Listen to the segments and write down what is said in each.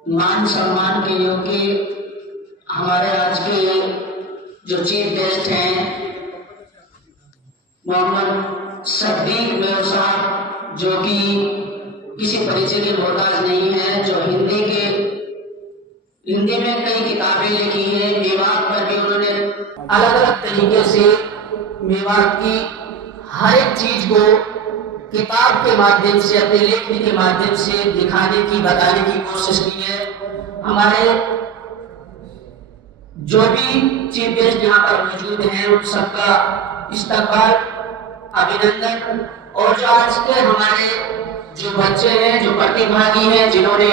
मान सम्मान के योग्य हमारे आज के जो चीफ गेस्ट हैं मोहम्मद सद्दीक मेयर साहब, जो कि किसी परिचय के मोहताज नहीं है, जो हिंदी में कई किताबें लिखी हैं। मेवात पर भी उन्होंने अलग अलग तरीके से मेवात की हर एक चीज को किताब के माध्यम से, अपने लेखनी के माध्यम से दिखाने की, बताने की कोशिश की है। हमारे जो भी चीफ गेस्ट यहाँ पर मौजूद हैं उन सबका इस्तकबाल, अभिनंदन। और जो आज के हमारे जो बच्चे हैं, जो प्रतिभागी हैं, जिन्होंने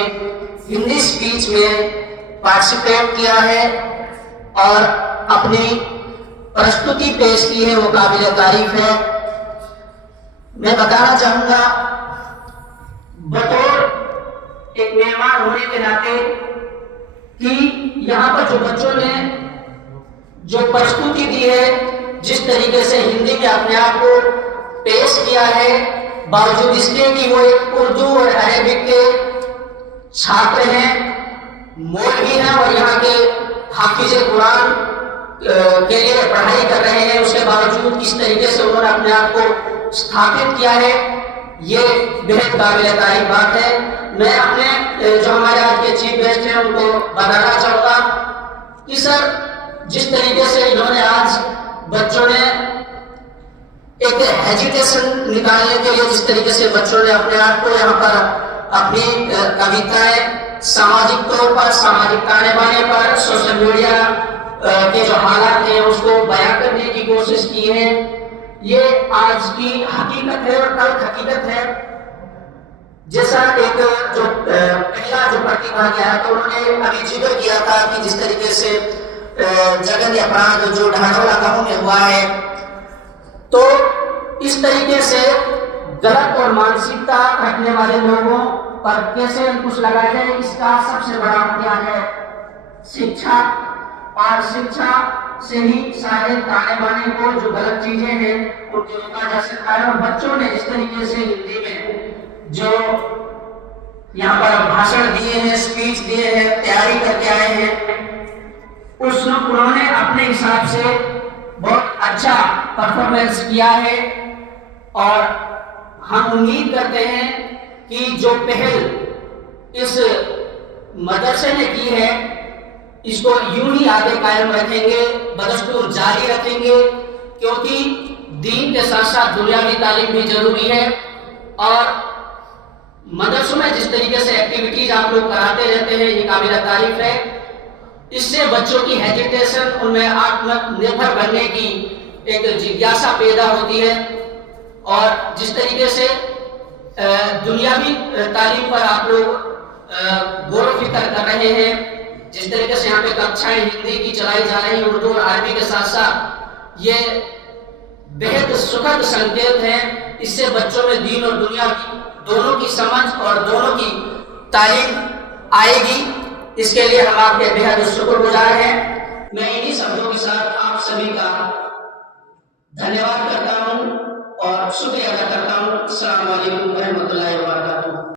हिंदी स्पीच में पार्टिसिपेट किया है और अपनी प्रस्तुति पेश की है, वो काबिल तारीफ है। मैं बताना चाहूंगा बतौर एक मेहमान होने के नाते कि यहाँ पर जो बच्चों ने जो प्रस्तुति दी है, जिस तरीके से हिंदी में अपने आप को पेश किया है, बावजूद इसके कि वो एक उर्दू और अरबिक के छात्र हैं, मौलवी हैं और यहाँ के हाफिज कुरान के लिए पढ़ाई कर रहे हैं, उसके बावजूद किस तरीके से उन्होंने अपने आप को स्थापित किया है, ये बेहद काबिल तारीफ बात है। मैं अपने जो हमारे आज के चीफ गेस्ट हैं उनको बताना चाहूंगा कि सर, जिस तरीके से इन्होंने आज बच्चों ने एक एजुकेशन निकालने के लिए, जिस तरीके से बच्चों ने अपने आप को यहाँ पर अपनी कविताएं सामाजिक तौर पर, सामाजिक ताने बाने पर, सोशल मीडिया के जो हालात हैं उसको बयां करने की कोशिश की है, ये आज की हकीकत है और कल हकीकत है। जैसा एक जो पहला जो प्रतिभागी आया था, उन्होंने अभी जिक्र किया था कि जिस तरीके से जघन्य अपराध जो ढाढौला गांव में हुआ है, तो इस तरीके से गलत और मानसिकता रखने वाले लोगों पर कैसे अंकुश लगाया जाए, इसका सबसे बड़ा हथियार है शिक्षा। और शिक्षा से ही सारे ताने बाने को, जो गलत चीजें हैं, उनको रोका जा सकता है। और बच्चों ने इस तरीके से हिंदी में जो यहाँ पर भाषण दिए हैं, स्पीच दिए हैं, तैयारी करके आए हैं, उन्होंने अपने हिसाब से बहुत अच्छा परफॉर्मेंस किया है। और हम उम्मीद करते हैं कि जो पहल इस मदरसे ने की है, इसको यूं ही आगे कायम रखेंगे, बदस्तूर जारी रखेंगे, क्योंकि दीन के साथ साथ दुनियावी तालीम भी जरूरी है। और मदरसों में जिस तरीके से एक्टिविटीज आप लोग कराते रहते हैं, ये काबिल तारीफ है। इससे बच्चों की हेजिटेशन, उनमें आत्मनिर्भर बनने की एक जिज्ञासा पैदा होती है। और जिस तरीके से दुनियावी तालीम पर आप लोग गौर फिक्र कर रहे हैं, जिस तरीके से यहाँ पे कक्षाएं हिंदी की चलाई जा रही, उर्दू और अरबी के साथ साथ, ये बेहद सुखद संकेत है। इससे बच्चों में दीन और दुनिया की दोनों की समझ और दोनों की तालीम आएगी। इसके लिए हम आपके बेहद शुक्रगुजार हैं। मैं इन्हीं शब्दों के साथ आप सभी का धन्यवाद करता हूँ और शुक्रिया अदा करता हूँ। अस्सलाम वालेकुम रहमतुल्लाहि व बरकातुहू।